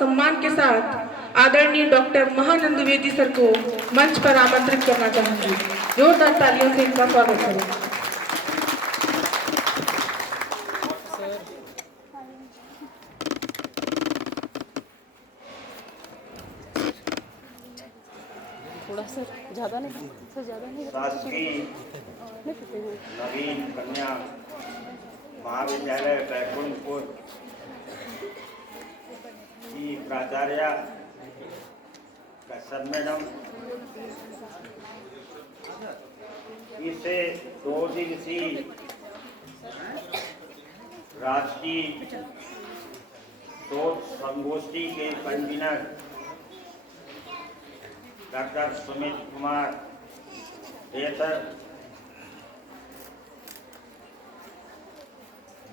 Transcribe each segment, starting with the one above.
सम्मान के साथ आदरणीय डॉक्टर महानंद द्विवेदी सर को मंच पर आमंत्रित करना चाहूंगी। जोरदार तालियों से इनका स्वागत करें। थोड़ा सा ज़्यादा नहीं, सर ज़्यादा नहीं। शासकीय नवीन कन्या महाविद्यालय बैकुंठपुर की प्राचार्य कश्यप मैडम, इसे 2 दिवसीय राष्ट्रीय शोध संगोष्ठी के कन्वीनर डॉक्टर सुमित कुमार बेहतर,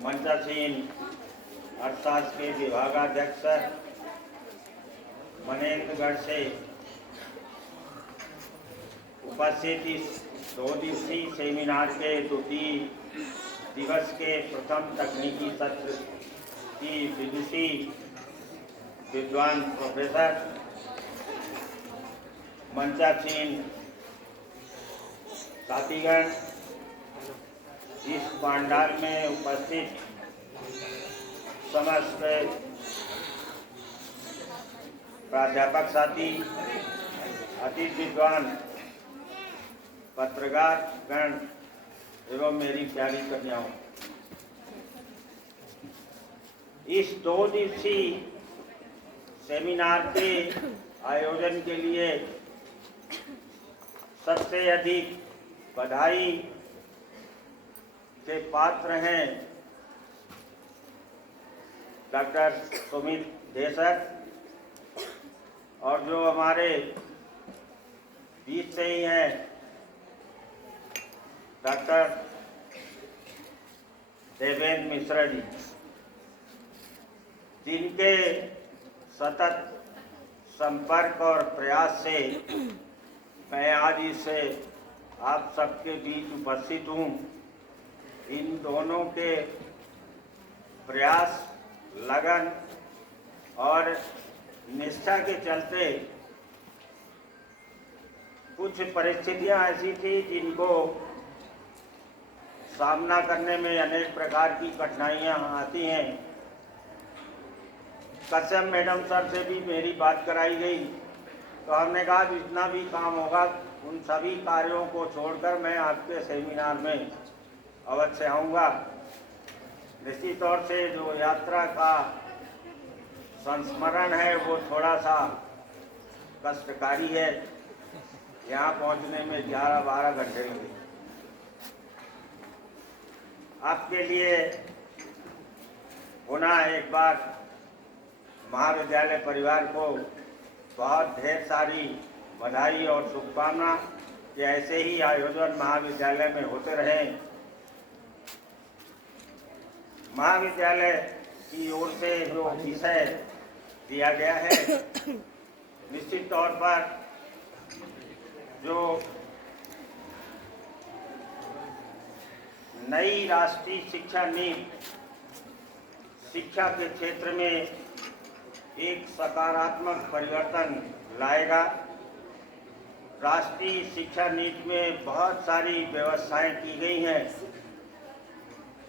मंचासीन अर्थशास्त्र के विभागाध्यक्ष मनेन्द्रगढ़ से उपस्थित इस 2 दिवसीय सेमिनार के द्वितीय दिवस के प्रथम तकनीकी सत्र की विदुषी विद्वान प्रोफेसर, मंचासीन साथीगण, इस पंडाल में उपस्थित समस्त प्राध्यापक साथी, अतिथि विद्वान, पत्रकार गण एवं मेरी प्यारी कन्याओं, इस 2 दिवसीय सेमिनार के आयोजन के लिए सबसे अधिक बधाई के पात्र हैं डॉक्टर सुमित देसर, और जो हमारे बीच से ही हैं डॉक्टर देवेंद्र मिश्रा जी, जिनके सतत संपर्क और प्रयास से मैं आज इसे आप सबके बीच उपस्थित हूँ। इन दोनों के प्रयास, लगन और निष्ठा के चलते कुछ परिस्थितियां ऐसी थी जिनको सामना करने में अनेक प्रकार की कठिनाइयां आती हैं। कश्यप मैडम सर से भी मेरी बात कराई गई तो हमने कहा जितना भी काम होगा उन सभी कार्यों को छोड़कर मैं आपके सेमिनार में अवश्य आऊँगा। निश्चित तौर से जो यात्रा का संस्मरण है वो थोड़ा सा कष्टकारी है, यहाँ पहुँचने में 11-12 घंटे लगे। आपके लिए पुनः एक बार महाविद्यालय परिवार को बहुत ढेर सारी बधाई और शुभकामना कि ऐसे ही आयोजन महाविद्यालय में होते रहें। महाविद्यालय की ओर से जो विषय दिया गया है, निश्चित तौर पर जो नई राष्ट्रीय शिक्षा नीति शिक्षा के क्षेत्र में एक सकारात्मक परिवर्तन लाएगा। राष्ट्रीय शिक्षा नीति में बहुत सारी व्यवस्थाएं की गई हैं।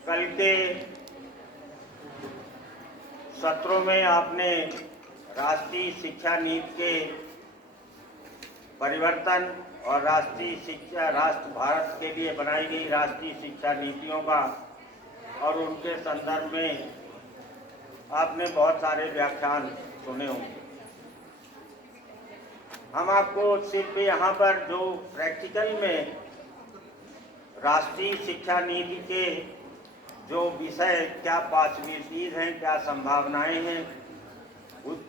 कल के सत्रों में आपने राष्ट्रीय शिक्षा नीति के परिवर्तन और राष्ट्र भारत के लिए बनाई गई राष्ट्रीय शिक्षा नीतियों का और उनके संदर्भ में आपने बहुत सारे व्याख्यान सुने होंगे। हम आपको सिर्फ यहाँ पर जो प्रैक्टिकल में राष्ट्रीय शिक्षा नीति के जो विषय, क्या पॉसिबिलिटीज हैं, क्या संभावनाएं हैं,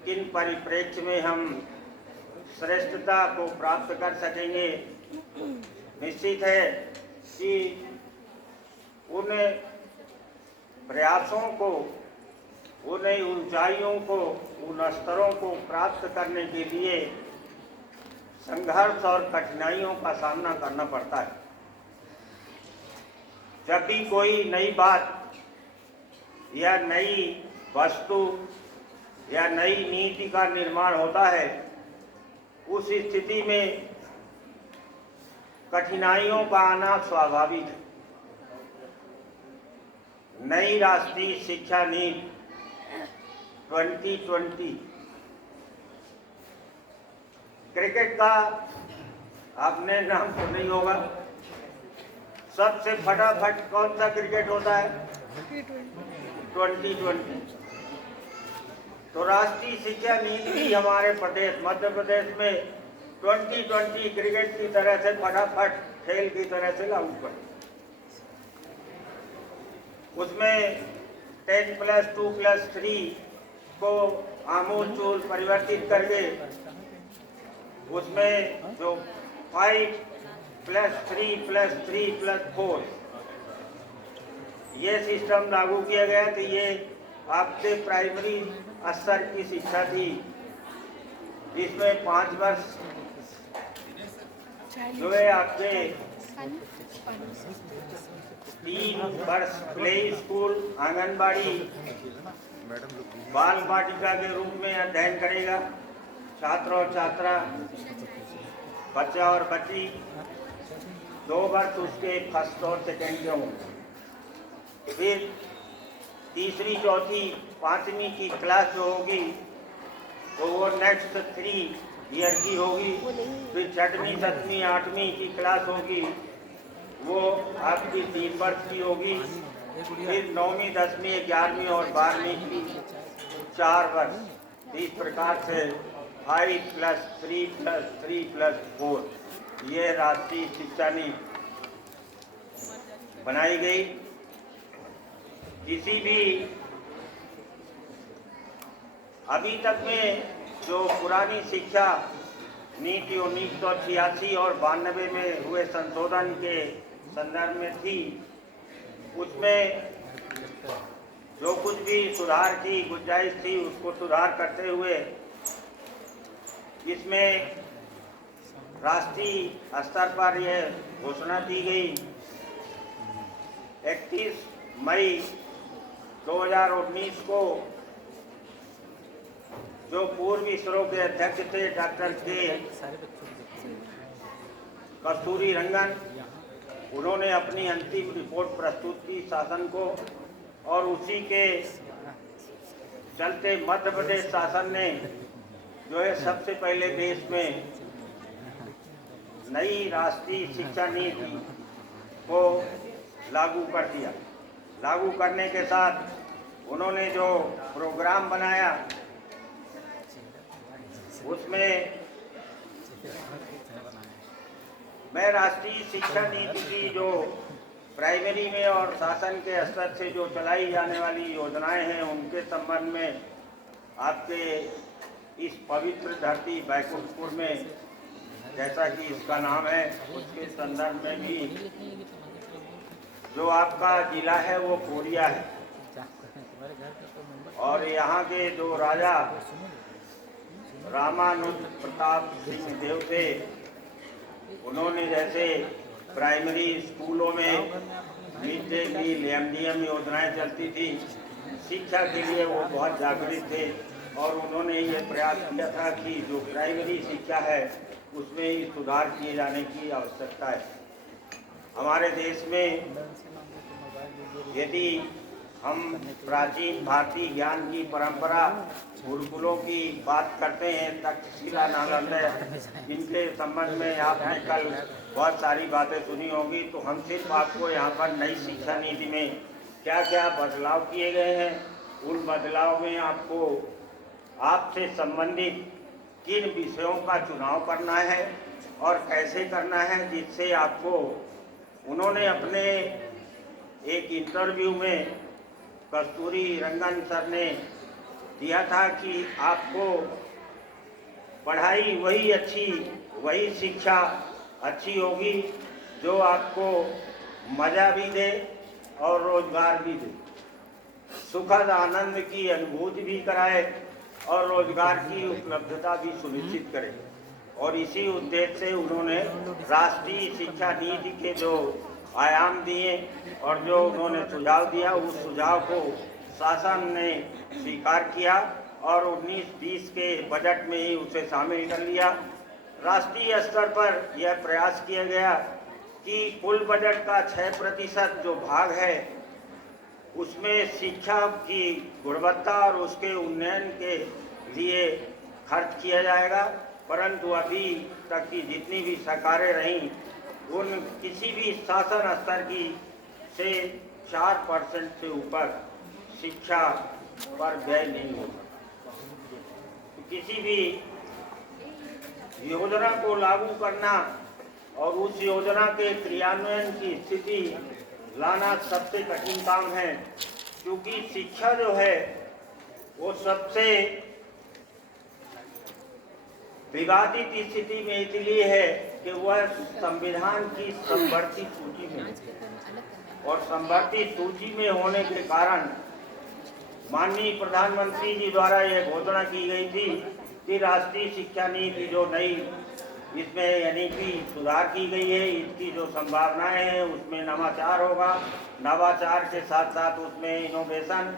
किन परिप्रेक्ष्य में हम श्रेष्ठता को प्राप्त कर सकेंगे। निश्चित है कि उन प्रयासों को, उन ऊंचाइयों को, उन स्तरों को प्राप्त करने के लिए संघर्ष और कठिनाइयों का सामना करना पड़ता है। जब भी कोई नई बात या नई वस्तु या नई नीति का निर्माण होता है, उस स्थिति में कठिनाइयों का आना स्वाभाविक है। नई राष्ट्रीय शिक्षा नीति 2020 क्रिकेट का आपने नाम सुना ही होगा। सबसे फटाफट कौन सा क्रिकेट होता है? T20। तो राष्ट्रीय शिक्षा नीति भी हमारे प्रदेश मध्य प्रदेश में 2020 क्रिकेट की तरह से फटाफट खेल की तरह से लागू कर। उसमें 10+2+3 को आमूल परिवर्तित करके उसमें जो 5+3+3+4 ये सिस्टम लागू किया गया। तो ये आपके प्राइमरी स्तर की शिक्षा थी, जिसमें 5 वर्ष जो है आपके 3 वर्ष प्ले स्कूल, आंगनबाड़ी, बाल बाटिका के रूप में अध्ययन करेगा छात्र और छात्रा, बच्चा और बच्ची। 2 वर्ष उसके फर्स्ट और सेकेंड के होंगे। फिर तीसरी, चौथी, 5वीं की क्लास जो होगी तो वो नेक्स्ट 3 ईयर की होगी। फिर 6वीं, 7वीं, 8वीं की क्लास होगी, वो आपकी 3 वर्ष की होगी। फिर 9वीं, 10वीं, 11वीं और 12वीं की 4 वर्ष। इस प्रकार से 5+3+3+4 ये राष्ट्रीय शिक्षा नीति बनाई गई। किसी भी अभी तक में जो पुरानी शिक्षा नीति 1986 और 92 में हुए संशोधन के संदर्भ में थी, उसमें जो कुछ भी सुधार की गुंजाइश थी उसको सुधार करते हुए इसमें राष्ट्रीय स्तर पर यह घोषणा की गई 31 मई 2019 को। जो पूर्व इसरो के अध्यक्ष थे डॉक्टर के कस्तूरी रंगन, उन्होंने अपनी अंतिम रिपोर्ट प्रस्तुत की शासन को, और उसी के चलते मध्य प्रदेश शासन ने जो है सबसे पहले देश में नई राष्ट्रीय शिक्षा नीति को लागू कर दिया। लागू करने के साथ उन्होंने जो प्रोग्राम बनाया उसमें मैं राष्ट्रीय शिक्षा नीति की जो प्राइमरी में और शासन के स्तर से जो चलाई जाने वाली योजनाएं हैं उनके संबंध में आपके इस पवित्र धरती बैकुंठपुर में, जैसा कि इसका नाम है, उसके संदर्भ में भी जो आपका जिला है वो कोरिया है। और यहाँ के जो राजा रामानुज प्रताप सिंह देव थे, उन्होंने जैसे प्राइमरी स्कूलों में मिड डे मील MDM योजनाएं चलती थी, शिक्षा के लिए वो बहुत जागृत थे और उन्होंने ये प्रयास किया था कि जो प्राइमरी शिक्षा है उसमें ही सुधार किए जाने की आवश्यकता है। हमारे देश में यदि हम प्राचीन भारतीय ज्ञान की परंपरा गुरुकुलों की बात करते हैं, तक्षशिला, नालंदा, इनके संबंध में आपने कल बहुत सारी बातें सुनी होगी। तो हम सिर्फ आपको यहाँ पर नई शिक्षा नीति में क्या क्या बदलाव किए गए हैं, उन बदलाव में आपको आपसे संबंधित किन विषयों का चुनाव करना है और कैसे करना है, जिससे आपको उन्होंने अपने एक इंटरव्यू में कस्तूरी रंगन सर ने दिया था कि आपको पढ़ाई वही शिक्षा अच्छी होगी जो आपको मज़ा भी दे और रोजगार भी दे, सुखद आनंद की अनुभूति भी कराए और रोजगार की उपलब्धता भी सुनिश्चित करे। और इसी उद्देश्य से उन्होंने राष्ट्रीय शिक्षा नीति के जो आयाम दिए और जो उन्होंने सुझाव दिया, उस सुझाव को शासन ने स्वीकार किया और 19-20 के बजट में ही उसे शामिल कर लिया। राष्ट्रीय स्तर पर यह प्रयास किया गया कि कुल बजट का 6% जो भाग है उसमें शिक्षा की गुणवत्ता और उसके उन्नयन के लिए खर्च किया जाएगा, परंतु अभी तक की जितनी भी सरकारें रहीं उन किसी भी शासन स्तर की से 4% से ऊपर शिक्षा पर व्यय नहीं होगा। किसी भी योजना को लागू करना और उस योजना के क्रियान्वयन की स्थिति लाना सबसे कठिन काम है, क्योंकि शिक्षा जो है वो सबसे विवादित स्थिति में इसलिए है कि वह संविधान की समवर्ती सूची में, और समवर्ती सूची में होने के कारण माननीय प्रधानमंत्री जी द्वारा यह घोषणा की गई थी कि राष्ट्रीय शिक्षा नीति जो नई इसमें यानी कि सुधार की गई है, इसकी जो संभावनाएं हैं उसमें नवाचार होगा। नवाचार के साथ साथ उसमें इनोवेशन,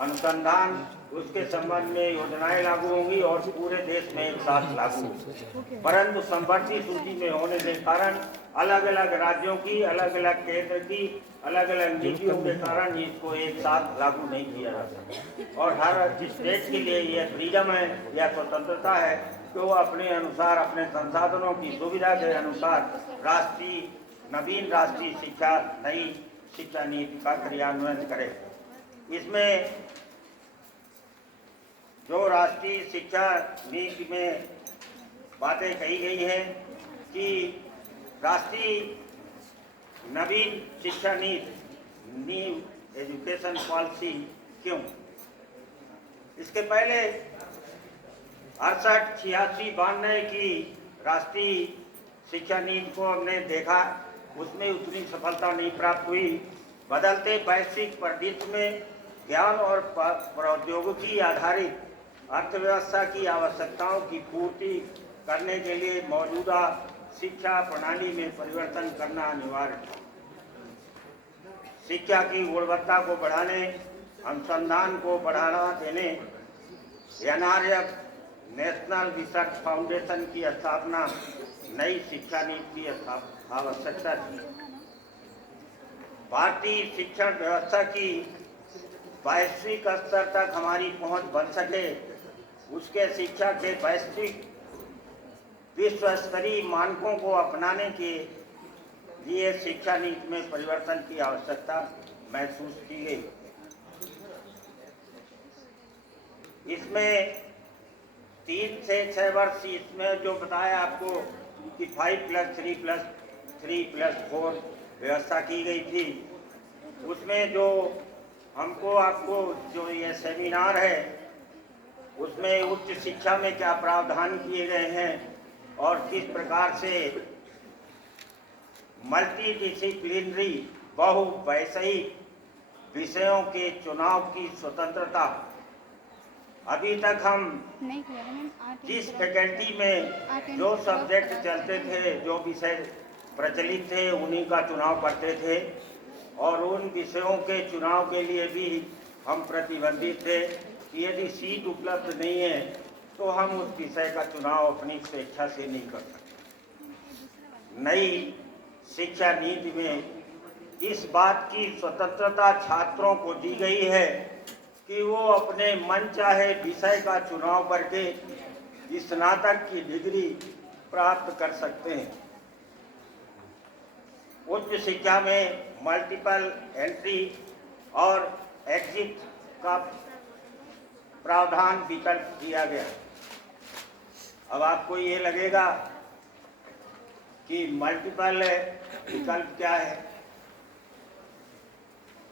अनुसंधान, उसके संबंध में योजनाएं लागू होंगी और पूरे देश में एक साथ लागू होंगी। परंतु समवर्ती सूची में होने के कारण अलग अलग राज्यों की, अलग अलग केंद्र की, अलग अलग नीतियों के कारण इसको एक साथ लागू नहीं किया जा सकता। और हर स्टेट के लिए यह फ्रीडम है, यह स्वतंत्रता है कि वो अपने अनुसार, अपने संसाधनों की सुविधा के अनुसार नवीन राष्ट्रीय शिक्षा, नई शिक्षा नीति का क्रियान्वयन करे। इसमें जो राष्ट्रीय शिक्षा नीति में बातें कही गई हैं कि राष्ट्रीय नवीन शिक्षा नीति, न्यू एजुकेशन पॉलिसी क्यों? इसके पहले 68, 86, 92 की राष्ट्रीय शिक्षा नीति को हमने देखा, उसमें उतनी सफलता नहीं प्राप्त हुई। बदलते वैश्विक परिदृश्य में ज्ञान और प्रौद्योगिकी आधारित अर्थव्यवस्था की आवश्यकताओं की पूर्ति करने के लिए मौजूदा शिक्षा प्रणाली में परिवर्तन करना अनिवार्य है। शिक्षा की गुणवत्ता को बढ़ाने, अनुसंधान को बढ़ावा देने NRF नेशनल रिसर्च फाउंडेशन की स्थापना नई शिक्षा नीति की आवश्यकता थी। भारतीय शिक्षण व्यवस्था की वैश्विक स्तर तक हमारी पहुंच बन सके, उसके शिक्षा के वैश्विक विश्व स्तरीय मानकों को अपनाने के लिए शिक्षा नीति में परिवर्तन की आवश्यकता महसूस की गई। इसमें 3 से 6 वर्ष इसमें जो बताया आपको कि 5+3+3+4 व्यवस्था की गई थी, उसमें जो हमको आपको जो ये सेमिनार है उसमें उच्च शिक्षा में क्या प्रावधान किए गए हैं और किस प्रकार से मल्टी डिसिप्लिनरी बहुवैषयिक विषयों के चुनाव की स्वतंत्रता। अभी तक हम जिस फैकल्टी में जो सब्जेक्ट चलते थे, जो विषय प्रचलित थे, उन्हीं का चुनाव करते थे और उन विषयों के चुनाव के लिए भी हम प्रतिबंधित थे कि यदि सीट उपलब्ध नहीं है तो हम उस विषय का चुनाव अपनी स्वेच्छा से नहीं कर सकते। नई शिक्षा नीति में इस बात की स्वतंत्रता छात्रों को दी गई है कि वो अपने मन चाहे विषय का चुनाव करके स्नातक की डिग्री प्राप्त कर सकते हैं। उच्च शिक्षा में मल्टीपल एंट्री और एग्जिट का प्रावधान विकल्प दिया गया। अब आपको ये लगेगा कि मल्टीपल विकल्प क्या है।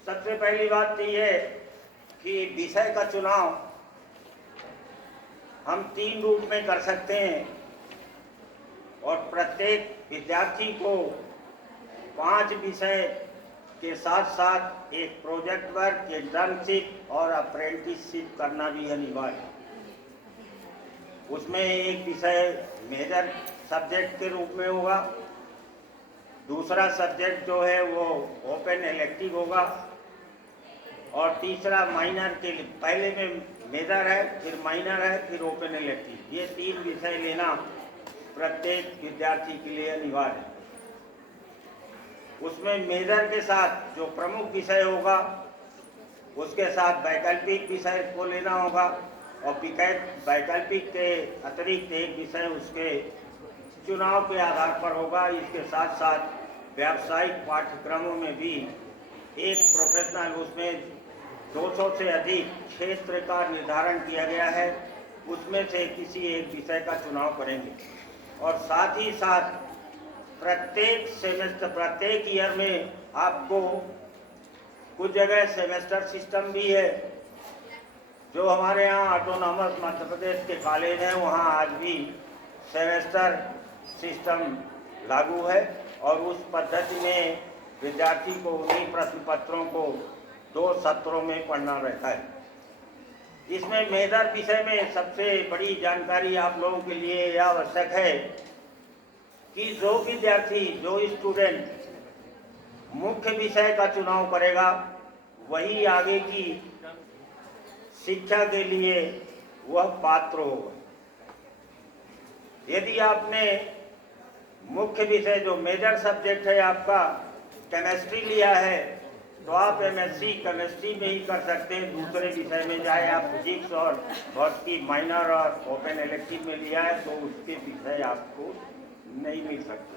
सबसे पहली बात तो ये कि विषय का चुनाव हम 3 रूप में कर सकते हैं और प्रत्येक विद्यार्थी को 5 विषय के साथ साथ एक प्रोजेक्ट वर्क, इंटर्नशिप और अप्रेंटिसशिप करना भी अनिवार्य है। उसमें एक विषय मेजर सब्जेक्ट के रूप में होगा, दूसरा सब्जेक्ट जो है वो ओपन इलेक्टिव होगा और तीसरा माइनर के लिए, पहले में मेजर है, फिर माइनर है, फिर ओपन इलेक्टिव। ये 3 विषय लेना प्रत्येक विद्यार्थी के लिए अनिवार्य है। उसमें मेजर के साथ जो प्रमुख विषय होगा उसके साथ वैकल्पिक विषय को लेना होगा, और वैकल्पिक के अतिरिक्त एक विषय उसके चुनाव के आधार पर होगा। इसके साथ साथ व्यावसायिक पाठ्यक्रमों में भी एक प्रोफेशनल, उसमें 200 से अधिक क्षेत्र का निर्धारण किया गया है, उसमें से किसी एक विषय का चुनाव करेंगे। और साथ ही साथ प्रत्येक सेमेस्टर, प्रत्येक ईयर में आपको कुछ जगह सेमेस्टर सिस्टम भी है। जो हमारे यहाँ ऑटोनॉमस मध्य प्रदेश के कॉलेज हैं वहाँ आज भी सेमेस्टर सिस्टम लागू है, और उस पद्धति में विद्यार्थी को उन्हीं प्रश्न पत्रों को 2 सत्रों में पढ़ना रहता है। इसमें मेजर विषय में सबसे बड़ी जानकारी आप लोगों के लिए यह आवश्यक है कि जो विद्यार्थी, जो स्टूडेंट मुख्य विषय का चुनाव करेगा वही आगे की शिक्षा के लिए वह पात्र होगा। यदि आपने मुख्य विषय, जो मेजर सब्जेक्ट है आपका, केमिस्ट्री लिया है, तो आप एमएससी केमिस्ट्री में ही कर सकते हैं। दूसरे विषय में चाहे आप फिजिक्स और भौतिकी माइनर और ओपन इलेक्टिव में लिया है तो उसके विषय आपको नहीं मिल सकते।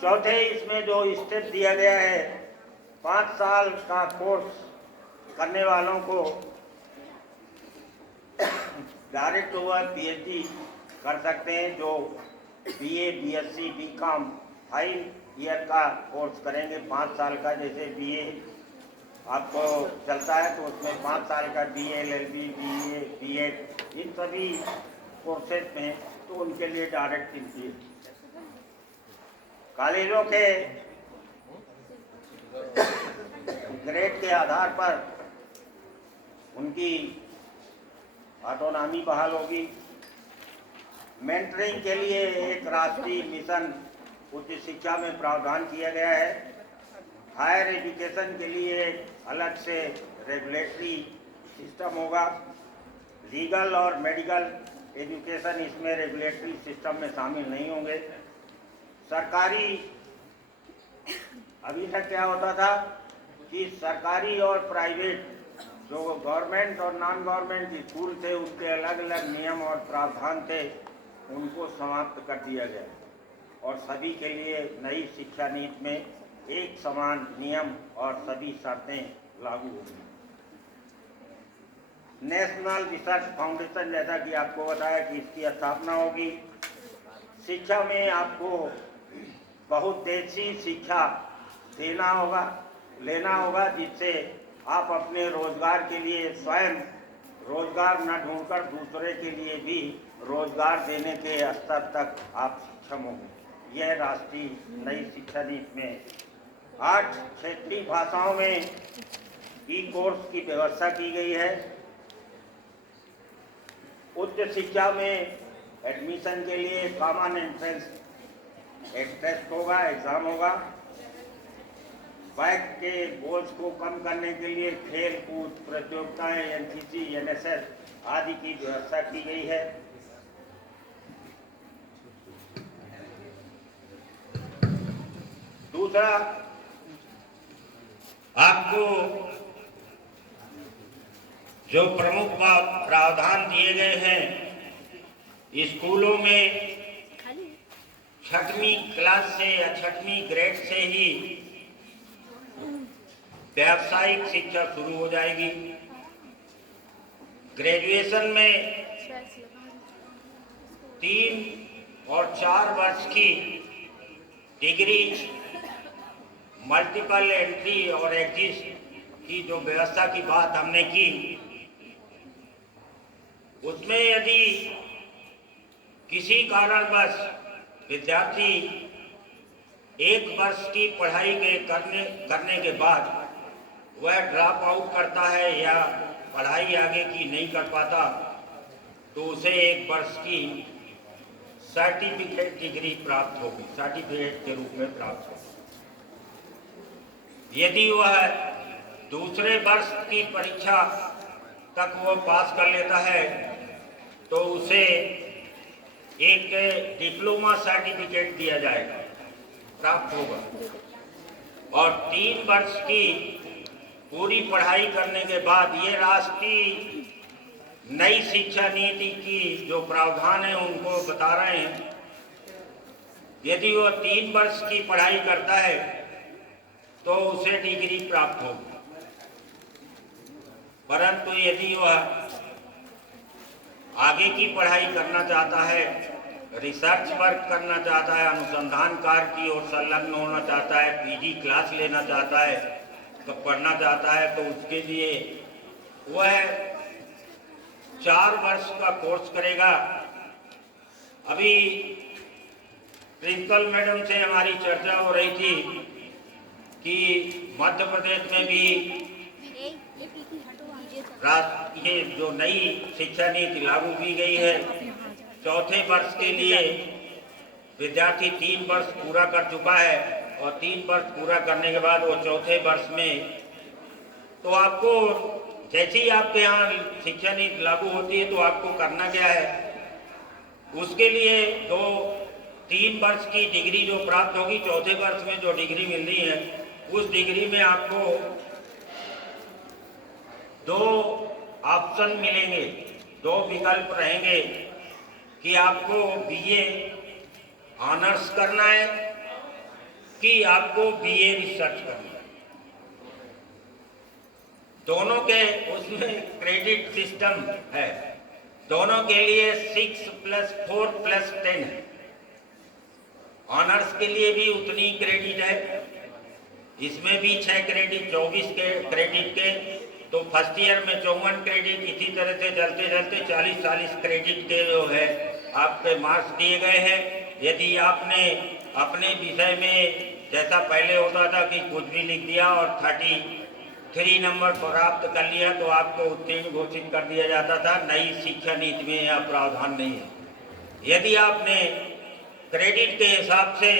चौथे, इसमें जो स्टेप दिया गया है, 5 साल का कोर्स करने वालों को डायरेक्ट हुआ पीएचडी कर सकते हैं। जो बीए, बीएससी, बीकॉम 5 ईयर का कोर्स करेंगे, 5 साल का। जैसे बीए आपको चलता है तो उसमें 5 साल का बीए, एलएलबी, बीए, बीएड, इन सभी कोर्सेज में तो उनके लिए डायरेक्ट एंट्री। कॉलेजों के ग्रेड के आधार पर उनकी ऑटोनॉमी बहाल होगी। मेंटरिंग के लिए एक राष्ट्रीय मिशन उच्च शिक्षा में प्रावधान किया गया है। हायर एजुकेशन के लिए अलग से रेगुलेटरी सिस्टम होगा। लीगल और मेडिकल एजुकेशन इसमें रेगुलेटरी सिस्टम में शामिल नहीं होंगे। सरकारी, अभी तक क्या होता था कि सरकारी और प्राइवेट, जो गवर्नमेंट और नॉन गवर्नमेंट स्कूल थे, उनके अलग अलग नियम और प्रावधान थे, उनको समाप्त कर दिया गया और सभी के लिए नई शिक्षा नीति में एक समान नियम और सभी शर्तें लागू होंगी। नेशनल रिसर्च फाउंडेशन, जैसा कि आपको बताया कि इसकी स्थापना होगी। शिक्षा में आपको बहुउद्देशीय शिक्षा लेना होगा, जिससे आप अपने रोजगार के लिए स्वयं रोजगार न ढूंढकर दूसरे के लिए भी रोजगार देने के स्तर तक आप सक्षम होंगे। यह राष्ट्रीय नई शिक्षा नीति में 8 क्षेत्रीय भाषाओं में ई कोर्स की व्यवस्था की गई है। उच्च शिक्षा में एडमिशन के लिए कॉमन एंट्रेंस एक टेस्ट होगा, एग्जाम होगा। बैक के बोझ को कम करने के लिए खेल कूद प्रतियोगिताएं, एनसीसी, एनएसएस आदि की व्यवस्था की गई है। दूसरा, आपको जो प्रमुख प्रावधान दिए गए हैं, स्कूलों में 6वीं क्लास से या 6वीं ग्रेड से ही व्यावसायिक शिक्षा शुरू हो जाएगी। ग्रेजुएशन में 3 और 4 वर्ष की डिग्री, मल्टीपल एंट्री और एग्जिट की जो व्यवस्था की बात हमने की, उसमें यदि किसी कारणवश विद्यार्थी 1 वर्ष की पढ़ाई करने के बाद वह ड्रॉप आउट करता है या पढ़ाई आगे की नहीं कर पाता, तो उसे 1 वर्ष की सर्टिफिकेट डिग्री प्राप्त होगी, सर्टिफिकेट के रूप में प्राप्त होगी। यदि वह दूसरे वर्ष की परीक्षा तक वो पास कर लेता है तो उसे एक डिप्लोमा सर्टिफिकेट दिया जाएगा, प्राप्त होगा। और 3 वर्ष की पूरी पढ़ाई करने के बाद ये राष्ट्रीय नई शिक्षा नीति की जो प्रावधान है उनको बता रहे हैं, यदि वो 3 वर्ष की पढ़ाई करता है तो उसे डिग्री प्राप्त होगी। परंतु यदि वह आगे की पढ़ाई करना चाहता है, रिसर्च वर्क करना चाहता है, अनुसंधान कार्य की ओर संलग्न होना चाहता है, पीजी क्लास लेना चाहता है, तो पढ़ना चाहता है, तो उसके लिए वह 4 वर्ष का कोर्स करेगा। अभी प्रिंसिपल मैडम से हमारी चर्चा हो रही थी कि मध्य प्रदेश में भी ये जो नई शिक्षा नीति लागू की गई है, चौथे वर्ष के लिए विद्यार्थी 3 वर्ष पूरा कर चुका है और 3 वर्ष पूरा करने के बाद वो चौथे वर्ष में, तो आपको जैसे ही आपके यहाँ शिक्षा नीति लागू होती है तो आपको करना क्या है, उसके लिए 3 वर्ष की डिग्री जो प्राप्त होगी, चौथे वर्ष में जो डिग्री मिल रही है उस डिग्री में आपको 2 ऑप्शन मिलेंगे, 2 विकल्प रहेंगे कि आपको बीए ऑनर्स करना है कि आपको बीए रिसर्च करना है। दोनों के उसमें क्रेडिट सिस्टम है, दोनों के लिए 6 + 4 + 10 है। ऑनर्स के लिए भी उतनी क्रेडिट है, इसमें भी 6 क्रेडिट 24 के क्रेडिट के, तो फर्स्ट ईयर में 54 क्रेडिट, इसी तरह से चलते चलते 40 क्रेडिट के जो है आपके मार्क्स दिए गए हैं। यदि आपने अपने विषय में जैसा पहले होता था कि कुछ भी लिख दिया और 33 नंबर प्राप्त कर लिया तो आपको उत्तीर्ण घोषित कर दिया जाता था, नई शिक्षा नीति में यह प्रावधान नहीं है। यदि आपने क्रेडिट के हिसाब से